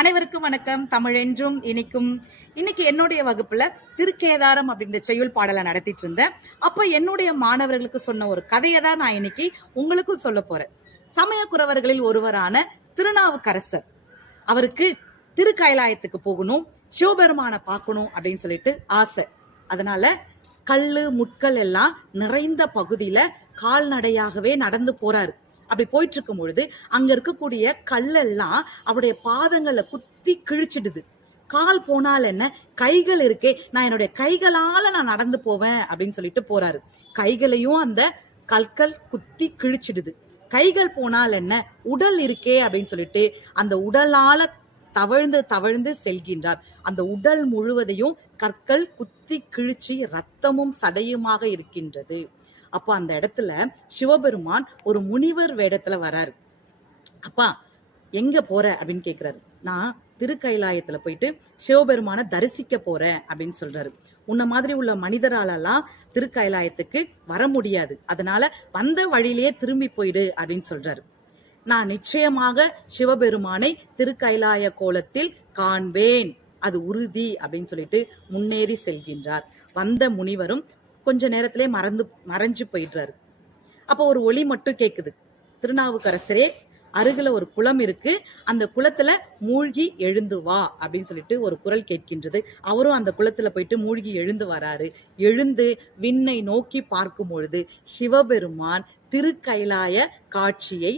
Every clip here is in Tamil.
அனைவருக்கும் வணக்கம். தமிழ் என்றும் இனிக்கும். இன்னைக்கு என்னுடைய வகுப்புல திருக்கேதாரம் அப்படின்ற செய்யுள் பாடலை நடத்திட்டு இருந்தேன். அப்ப என்னுடைய மாணவர்களுக்கு சொன்ன ஒரு கதையை தான் நான் இன்னைக்கு உங்களுக்கும் சொல்ல போறேன். சமயக்குறவர்களில் ஒருவரான திருநாவுக்கரசர், அவருக்கு திருக்கைலாயத்துக்கு போகணும், சிவபெருமான பார்க்கணும் அப்படின்னு சொல்லிட்டு ஆசை. அதனால கல்லு முட்கள் எல்லாம் நிறைந்த பகுதியில கால்நடையாகவே நடந்து போறாரு. அப்படி போயிட்டு இருக்கும் பொழுது அங்க இருக்கக்கூடிய கல்லெல்லாம் அவருடைய பாதங்களை குத்தி கிழிச்சிடுது. கால் போனால் என்ன, கைகள் இருக்கே, நான் என்னுடைய கைகளால நான் நடந்து போவேன் அப்படின்னு சொல்லிட்டு போறாரு. கைகளையும் அந்த கற்கள் குத்தி கிழிச்சிடுது. கைகள் போனால் என்ன, உடல் இருக்கே அப்படின்னு சொல்லிட்டு அந்த உடலால தவழ்ந்து தவழ்ந்து செல்கின்றார். அந்த உடல் முழுவதையும் கற்கள் குத்தி கிழிச்சி ரத்தமும் சதையுமாக இருக்கின்றது. அப்ப அந்த இடத்துல சிவபெருமான் ஒரு முனிவர் வேடத்துல வராரு. அப்பா எங்க போற அப்படின்னு கேக்குறாரு. நான் திருக்கைலாயத்துல போயிட்டு சிவபெருமான தரிசிக்க போறேன் அப்படின்னு சொல்றாரு. உன்ன மாதிரி உள்ள மனிதராலெல்லாம் திருக்கைலாயத்துக்கு வர முடியாது, அதனால வந்த வழியிலேயே திரும்பி போயிடு அப்படின்னு சொல்றாரு. நான் நிச்சயமாக சிவபெருமானை திருக்கைலாய கோலத்தில் காண்பேன், அது உறுதி அப்படின்னு சொல்லிட்டு முன்னேறி செல்கின்றார். வந்த முனிவரும் கொஞ்ச நேரத்திலே மறைஞ்சு போயிடுறாரு. அப்போ ஒரு ஒலி மட்டும் கேக்குது. திருநாவுக்கரசரே, அருகில ஒரு குளம் இருக்கு, அந்த குளத்துல மூழ்கி எழுந்து வா அப்படின்னு சொல்லிட்டு ஒரு குரல் கேட்கின்றது. அவரும் அந்த குளத்துல போயிட்டு மூழ்கி எழுந்து வராரு. எழுந்து விண்ணை நோக்கி பார்க்கும் பொழுது சிவபெருமான் திருக்கைலாய காட்சியை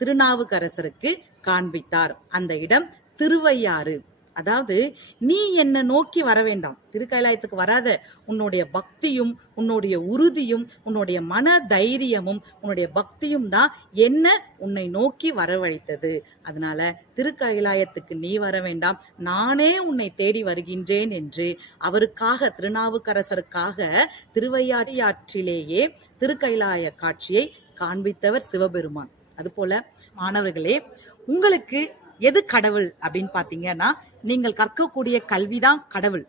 திருநாவுக்கரசருக்கு காண்பித்தார். அந்த இடம் திருவையாறு. அதாவது நீ என்ன நோக்கி வர வேண்டாம், திருக்கைலாயத்துக்கு வராத, உன்னுடைய பக்தியும் உன்னுடைய உறுதியும் உன்னுடைய மன தைரியமும் உன்னுடைய பக்தியும் தான் என்ன உன்னை நோக்கி வரவழைத்தது. அதனால திருக்கைலாயத்துக்கு நீ வர வேண்டாம், நானே உன்னை தேடி வருகின்றேன் என்று அவருக்காக, திருநாவுக்கரசருக்காக திருவையாற்றிலேயே திருக்கைலாய காட்சியை காண்பித்தவர் சிவபெருமான். அதுபோல மாணவர்களே, உங்களுக்கு எது கடவுள் அப்படின்னு பாத்தீங்கன்னா, நீங்கள் கற்கக்கூடிய கல்விதான் கடவுள்.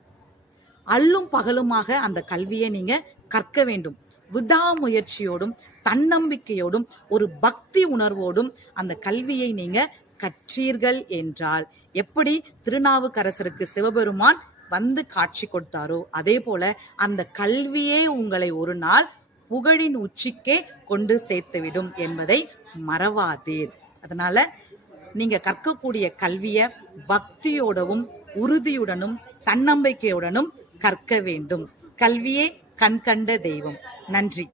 அல்லும் பகலுமாக அந்த கல்வியை நீங்க கற்க வேண்டும். விடாமுயற்சியோடும் தன்னம்பிக்கையோடும் ஒரு பக்தி உணர்வோடும் அந்த கல்வியை நீங்க கற்றீர்கள் என்றால், எப்படி திருநாவுக்கரசருக்கு சிவபெருமான் வந்து காட்சி கொடுத்தாரோ அதே போல அந்த கல்வியே உங்களை ஒரு நாள் புகழின் உச்சிக்கே கொண்டு சேர்த்துவிடும் என்பதை மறவாதீர். அதனால நீங்க கற்கக்கூடிய கல்விய பக்தியோடவும் உறுதியுடனும் தன்னம்பிக்கையுடனும் கற்க வேண்டும். கல்வியே கண் கண்ட தெய்வம். நன்றி.